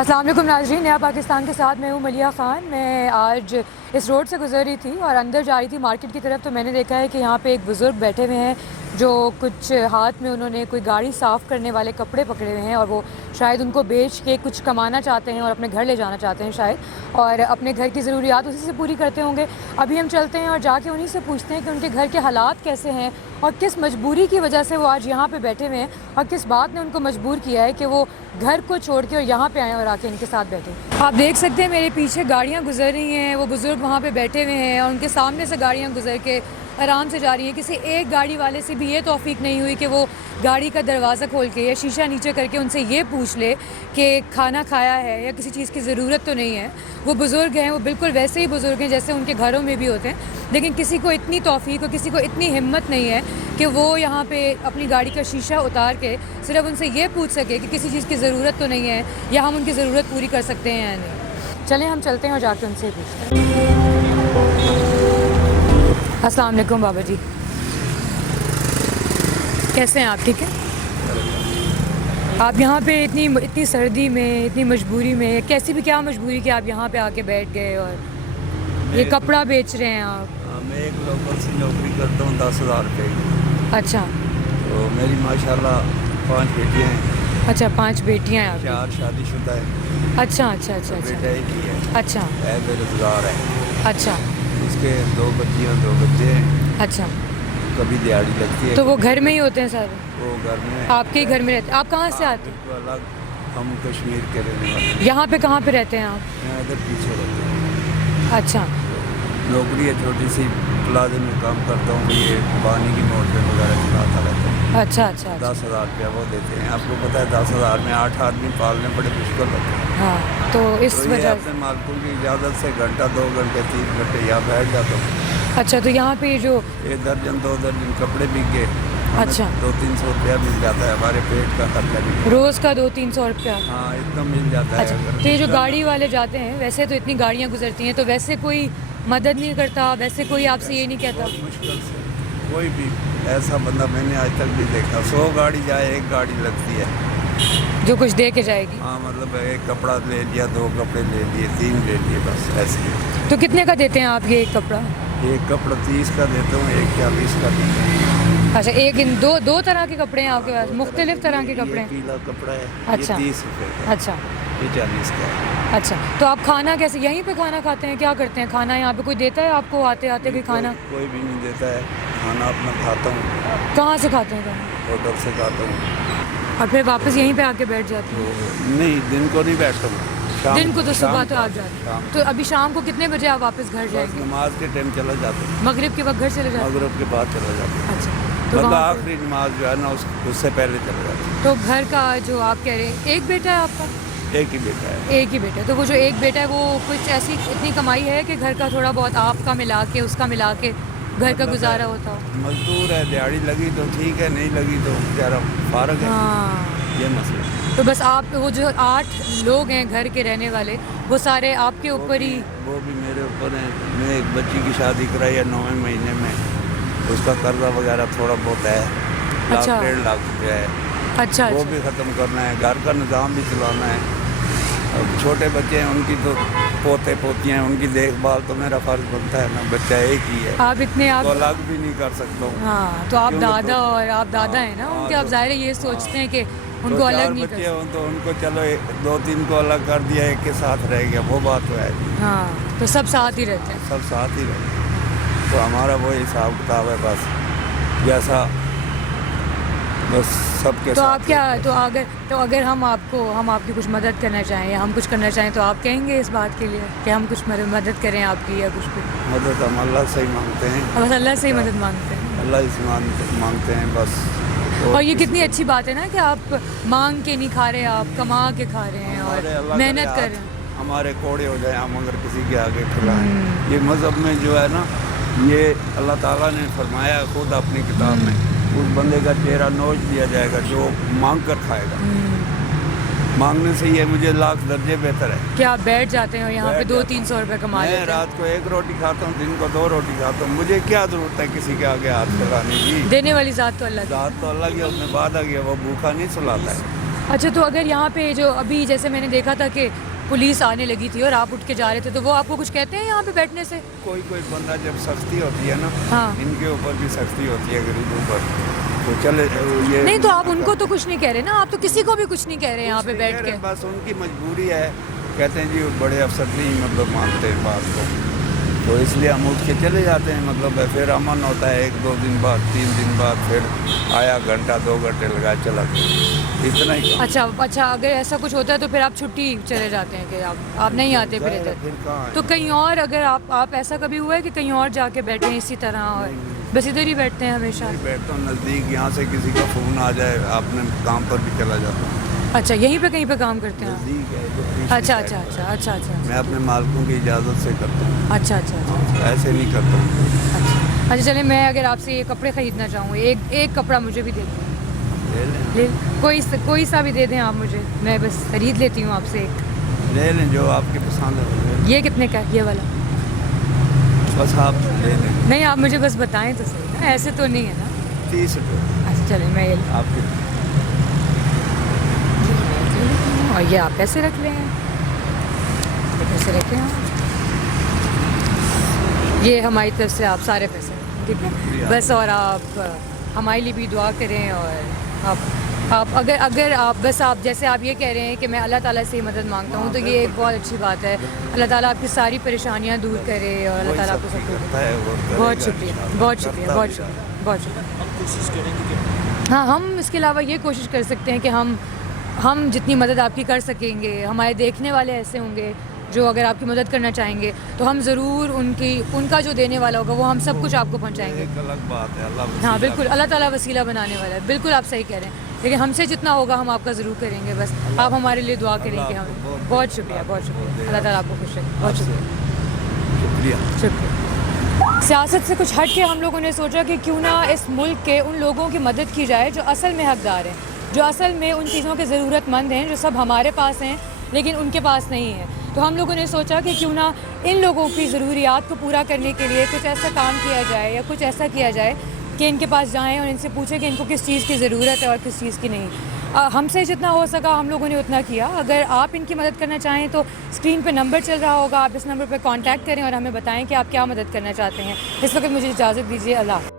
अस्सलाम वालेकुम नाज़रीन, नया पाकिस्तान के साथ मैं हूँ मलिया ख़ान। मैं आज इस रोड से गुज़र रही थी और अंदर जा रही थी मार्केट की तरफ, तो मैंने देखा है कि यहाँ पे एक बुज़ुर्ग बैठे हुए हैं जो कुछ हाथ में उन्होंने कोई गाड़ी साफ़ करने वाले कपड़े पकड़े हुए हैं और वो शायद उनको बेच के कुछ कमाना चाहते हैं और अपने घर ले जाना चाहते हैं शायद, और अपने घर की ज़रूरियात उसी से पूरी करते होंगे। अभी हम चलते हैं और जाके उन्हीं से पूछते हैं कि उनके घर के हालात कैसे हैं और किस मजबूरी की वजह से वो आज यहाँ पे बैठे हुए हैं और किस बात ने उनको मजबूर किया है कि वो घर को छोड़ के और यहाँ पे आए और आके इनके साथ बैठे। आप देख सकते हैं मेरे पीछे गाड़ियाँ गुजर रही हैं, वो बुज़ुर्ग वहाँ पे बैठे हुए हैं और उनके सामने से गाड़ियाँ गुजर के आराम से जा रही हैं। किसी एक गाड़ी वाले से भी ये तौफीक नहीं हुई कि वो गाड़ी का दरवाज़ा खोल के या शीशा नीचे करके उनसे ये पूछ ले कि खाना खाया है या किसी चीज़ की ज़रूरत तो नहीं है। वो बुज़ुर्ग हैं, वो बिल्कुल वैसे ही बुज़ुर्ग हैं जैसे उनके घरों में भी होते हैं, लेकिन किसी को इतनी तौफीक और किसी को इतनी हिम्मत नहीं है कि वो यहाँ पे अपनी गाड़ी का शीशा उतार के सिर्फ उनसे ये पूछ सके कि किसी चीज़ की ज़रूरत तो नहीं है या हम उनकी ज़रूरत पूरी कर सकते हैं या नहीं। चलें हम चलते हैं और जाके उनसे पूछते हैं। अस्सलाम वालेकुम बाबा जी, कैसे हैं आप? ठीक है। आप यहाँ पे इतनी सर्दी में, इतनी मजबूरी में, कैसी भी क्या मजबूरी कि आप यहाँ पे आके बैठ गए और ये कपड़ा बेच रहे हैं आप? मैं एक लोकल से नौकरी करता हूँ 10,000 रुपये की। अच्छा। तो मेरी माशाल्लाह 5 बेटियाँ हैं। अच्छा, 5 बेटियाँ हैं आपकी? 4 शादीशुदा है। अच्छा अच्छा अच्छा अच्छा। बेटा एक ही है। अच्छा। बेरोजगार है। अच्छा। उसके 2 बच्चियाँ 2 बच्चे हैं। अच्छा। कभी दिहाड़ी लगती है। तो वो घर में ही होते हैं सारे? वो घर में। आपके ही घर में रहते हैं? आप कहाँ से आते हैं? अलग, हम कश्मीर के रहने वाले। यहाँ पे कहाँ पे रहते हैं आप? मैं इधर पीछे रहता हूँ। अच्छा। नौकरी है छोटी सी, प्लाजा में काम करता हूँ, ये पानी की मोटर वगैरह चलाता रहता हूँ। अच्छा अच्छा। 10,000 रुपया वो देते हैं। आपको पता है 10,000 में 8 आदमी पालने बड़े मुश्किल होते हैं। हाँ, तो इस तो ये वजह अपने मालकों की इजाज़त से घंटा 2 घंटे 3 घंटे यहाँ बैठ जाता हूँ। अच्छा, तो यहाँ पे जो 1 दर्जन 2 दर्जन कपड़े बिक गए। अच्छा। 200-300 रुपया मिल जाता है, हमारे पेट का खर्चा भी। रोज़ का 200-300 रुपया? हाँ, इतना मिल जाता है। अच्छा, तो ये जो गाड़ी वाले जाते हैं, वैसे तो इतनी गाड़ियाँ गुजरती हैं, तो वैसे कोई मदद नहीं करता? वैसे कोई आपसे ये नहीं कहता? बहुत मुश्किल से कोई भी ऐसा बंदा मैंने आज तक नहीं देखा। 100 गाड़ी जाए 1 गाड़ी लगती है जो कुछ दे के जाएगी। हाँ, मतलब 1 कपड़ा ले लिया, 2 कपड़े ले लिए, 3 ले लिए, बस ऐसे ही। तो कितने का देते हैं आप ये एक कपड़ा? 1 कपड़ा 30 का देता हूँ, 1 40 का देता हूँ। अच्छा, एक इन दो तरह के कपड़े हैं आपके पास? मुख्तलिफ तरह के कपड़े ये हैं? पीला कपड़ा है। अच्छा। ये 30 रुपये का। अच्छा। ये 40 का है। अच्छा, तो आप खाना कैसे यहीं पे खाना खाते हैं? क्या करते हैं? खाना यहाँ पे कोई देता है आपको आते आते कोई खाना? कोई भी नहीं देता है खाना, अपना खाता हूँ। कहाँ से खाते हैं खाना? होटल से खाता हूँ। और फिर वापस यहीं पे आके बैठ जाते हैं? नहीं, दिन को नहीं बैठता हूँ। दिन को तो सुबह तो आप जाते हैं। तो अभी शाम को कितने बजे आप वापस घर जाएंगे? नमाज के टाइम चला जाते हैं। मगरिब के वक्त घर चले जाते हैं? मगरिब के बाद चला जाते हैं। अच्छा, तो मतलब वहाँ आखिरी नमाज जो है ना उससे पहले चला जाते हैं। तो घर का जो आप कह रहे हैं, एक बेटा है आपका? एक ही बेटा है। एक ही बेटा है। तो वो जो एक बेटा है वो कुछ ऐसी इतनी कमाई है कि घर का थोड़ा बहुत आपका मिला के उसका मिला के घर का गुजारा होता हो? मजदूर है, दिहाड़ी लगी तो ठीक है, नहीं लगी तो बेचारा फारग है। हाँ, ये मसला। तो बस आप वो जो 8 लोग हैं घर के रहने वाले, वो सारे आपके ऊपर ही? वो भी मेरे ऊपर है। मैं एक बच्ची की शादी कराई है 9वें महीने में, उसका कर्जा वगैरह थोड़ा बहुत है। अच्छा। 1.5 लाख रुपया है। अच्छा। वो अच्छा। भी ख़त्म करना है, घर का निज़ाम भी चलाना है। अब छोटे बच्चे हैं, उनकी तो पोते पोतियाँ हैं, उनकी देखभाल तो मेरा फ़र्ज़ बनता है ना। बच्चा एक ही है, आप इतने आप तो अलग भी नहीं कर सकता हूँ। हाँ, तो आप क्योंकि दादा और आप दादा हैं ना उनके, आप ज़ाहिर है ये सोचते हैं कि उनको तो अलग 4 नहीं बच्चे कर हों तो उनको चलो 2-3 को अलग कर दिया, एक के साथ रह गया, वो बात तो है। हाँ, तो सब साथ ही रहते हैं? सब साथ ही रहते हैं। तो हमारा वो हिसाब किताब है, बस जैसा बस सबके तो साथ। आप क्या तो अगर हम आपकी कुछ मदद करना चाहें या हम कुछ करना चाहें तो आप कहेंगे इस बात के लिए कि हम कुछ मदद करें आपकी या कुछ भी? मदद हम अल्लाह से ही मांगते हैं। बस अल्लाह से ही मदद मांगते हैं? अल्लाह से मांगते हैं बस। और ये कितनी अच्छी बात है ना कि आप मांग के नहीं खा रहे, आप कमा के खा रहे हैं और मेहनत कर रहे हैं। हमारे कोड़े हो जाए हम अगर किसी के आगे खिलाएं। ये मज़हब में जो है ना, ये अल्लाह ताला ने फरमाया खुद अपनी किताब में, उस बंदे का चेहरा नोच दिया जाएगा जो मांग कर खाएगा। मांगने से ये मुझे लाख दर्जे बेहतर है। क्या आप बैठ जाते हैं और यहाँ पे 200-300 रुपये कमा लेते हैं? मैं रात को 1 रोटी खाता हूँ, दिन को 2 रोटी खाता हूँ। मुझे क्या ज़रूरत है किसी के आगे हाथ फैलाने की? देने वाली ज़ात तो अल्लाह की। ज़ात तो अल्लाह की, उसने वादा किया, वो भूखा नहीं सुलाता है। اچھا تو اگر یہاں پہ جو ابھی جیسے میں نے دیکھا تھا کہ پولیس آنے لگی تھی اور آپ اٹھ کے جا رہے تھے تو وہ آپ کو کچھ کہتے ہیں یہاں پہ بیٹھنے سے؟ کوئی بندہ جب سختی ہوتی ہے نا، ہاں ان کے اوپر بھی سختی ہوتی ہے غریبوں پر، تو چلے یہ نہیں تو آپ ان کو تو کچھ نہیں کہہ رہے نا، آپ تو کسی کو بھی کچھ نہیں کہہ رہے یہاں پہ بیٹھ کے. بس ان کی مجبوری ہے، کہتے ہیں جی بڑے افسر نہیں مطلب مانتے ہیں بات کو، تو اس لیے ہم اٹھ کے چلے جاتے ہیں. مطلب پھر امن ہوتا ہے 1-2 دن بعد 3 دن بعد، پھر آیا گھنٹہ 2 گھنٹے لگا چلا اتنا ہی کام. اچھا اگر ایسا کچھ ہوتا ہے تو پھر آپ چھٹی چلے جاتے ہیں کہ آپ نہیں آتے پھر ادھر. پھر کہاں تو کہیں اور اگر آپ ایسا کبھی ہوا ہے کہ کہیں اور جا کے بیٹھے ہیں اسی طرح اور بس ادھر ہی بیٹھتے ہیں ہمیشہ؟ بیٹھتا ہوں نزدیک، یہاں سے کسی کا فون آ جائے اپنے کام پر بھی چلا جاتا ہوں. اچھا یہیں پہ کہیں پہ کام کرتے ہیں آپ؟ نزدیک ہے جو پیچھے اچھا side اچھا ہے. اچھا اچھا میں اپنے مالکوں کی اجازت سے کرتا ہوں، اچھا اچھا اچھا ایسے نہیں کرتا ہوں. اچھا چلیں میں اگر آپ سے یہ کپڑے خریدنا چاہوں ایک کپڑا مجھے بھی دے دیں، لے کوئی سا بھی دے دیں آپ مجھے، میں بس خرید لیتی ہوں آپ سے ایک. لیں جو آپ کے پسند ہے وہ لے لیں. یہ کتنے کا ہے یہ والا؟ بس آپ لے لیں. نہیں آپ مجھے بس بتائیں تو صحیح نا، ایسے تو نہیں ہے نا. 30 روپے اچھا چلیں میں یہ آپ کے. اور یہ آپ پیسے رکھ لیں، یہ پیسے رکھیں آپ، یہ ہماری طرف سے آپ سارے پیسے رکھیں، ٹھیک ہے بس. اور آپ ہمارے لیے بھی دعا کریں. اور آپ اگر آپ جیسے آپ یہ کہہ رہے ہیں کہ میں اللہ تعالیٰ سے ہی مدد مانگتا ہوں، تو یہ ایک بہت اچھی بات ہے. اللہ تعالیٰ آپ کی ساری پریشانیاں دور کرے اور اللہ تعالیٰ آپ کو سب کچھ دے. بہت شکریہ بہت شکریہ بہت شکریہ بہت شکریہ. ہاں ہم اس کے علاوہ یہ کوشش کر سکتے ہیں کہ ہم جتنی مدد آپ کی کر سکیں گے، ہمارے دیکھنے والے ایسے ہوں گے جو اگر آپ کی مدد کرنا چاہیں گے تو ہم ضرور ان کا جو دینے والا ہوگا وہ ہم سب کچھ آپ کو پہنچائیں گے. ایک الگ بات ہے، اللہ ہاں بالکل اللہ تعالیٰ وسیلہ بنانے والا ہے، بالکل آپ صحیح کہہ رہے ہیں. لیکن ہم سے جتنا ہوگا ہم آپ کا ضرور کریں گے، بس آپ ہمارے لیے دعا کریں کہ ہم. بہت شکریہ بہت شکریہ، اللہ تعالیٰ آپ کو خوش رکھے. بہت شکریہ شکریہ. سیاست سے کچھ ہٹ کے ہم لوگوں نے سوچا کہ کیوں نہ اس ملک کے ان لوگوں کی مدد کی جائے جو اصل میں حقدار ہیں، جو اصل میں ان چیزوں کے ضرورت مند ہیں جو سب ہمارے پاس ہیں لیکن ان کے پاس نہیں ہیں. تو ہم لوگوں نے سوچا کہ کیوں نہ ان لوگوں کی ضروریات کو پورا کرنے کے لیے کچھ ایسا کام کیا جائے یا کچھ ایسا کیا جائے کہ ان کے پاس جائیں اور ان سے پوچھیں کہ ان کو کس چیز کی ضرورت ہے اور کس چیز کی نہیں. ہم سے جتنا ہو سکا ہم لوگوں نے اتنا کیا. اگر آپ ان کی مدد کرنا چاہیں تو اسکرین پہ نمبر چل رہا ہوگا، آپ اس نمبر پہ کانٹیکٹ کریں اور ہمیں بتائیں کہ آپ کیا مدد کرنا چاہتے ہیں. اس وقت مجھے اجازت دیجیے. اللہ حافظ.